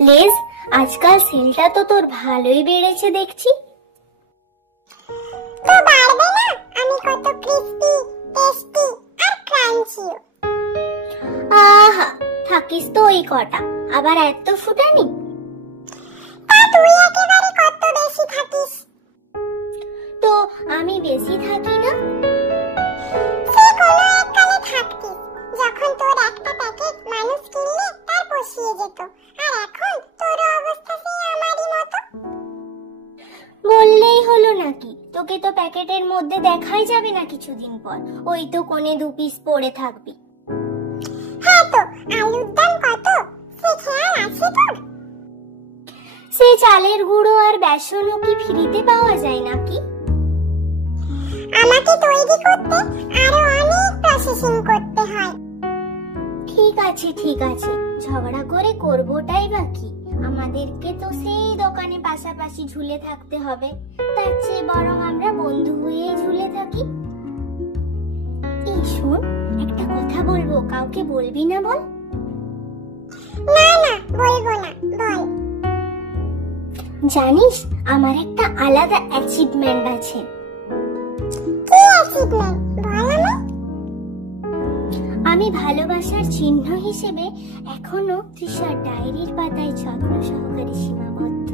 লেজ, আজকাল সেলটা তো তোর ভালোই বেড়েছে দেখছি। তো বাড়বে না? আমি কত ক্রিস্পি, টেস্টি আর ক্রাঞ্চি। আহা, থাকিস তো ওই কটা, আবার এত ফুটানি। তা তুই একেবারে কত বেশি থাকিস। তো আমি বেশি থাকি না? সে কোনো এককালে থাকতিস, যখন তোর একটা প্যাকেট মানুষ কিনলে তার বসিয়ে যেত, আর এখন তোর অবস্থা সেই আমারই মতো। বললেই হলো নাকি? তোকে তো প্যাকেটের মধ্যে দেখাই যাবে না কিছুদিন পর, ওই তো কোণে 2 পিস পড়ে থাকবি। হ্যাঁ, তো আলুর দাম কত সে খেয়াল আছে তোর? সে চালের গুঁড়ো আর বেসনও কি ফ্রিতে পাওয়া যায় নাকি? আমাকে তৈরি করতে আরো অনেক প্রসেসিং করতে হয়। ঠিক আছে ঠিক আছে, ঝগড়া করে করবোটাই বাকি। আমাদেরকে তো সেই দোকানে পাশাপাশি ঝুলে থাকতে হবে, তার চেয়ে বরং আমরা বন্ধু হয়ে ঝুলে থাকি। এই শোন, একটা কথা বলবো, কাউকে বলবি না বল? না না, বলবো না, বল। জানিস, আমার একটা আলাদা অ্যাচিভমেন্ট আছে। কি অ্যাচিভমেন্ট বল আমায়। আমি ভালোবাসার চিহ্ন হিসেবে এখনো তৃষার ডায়েরির পাতায় যত্ন সহকারে সীমাবদ্ধ।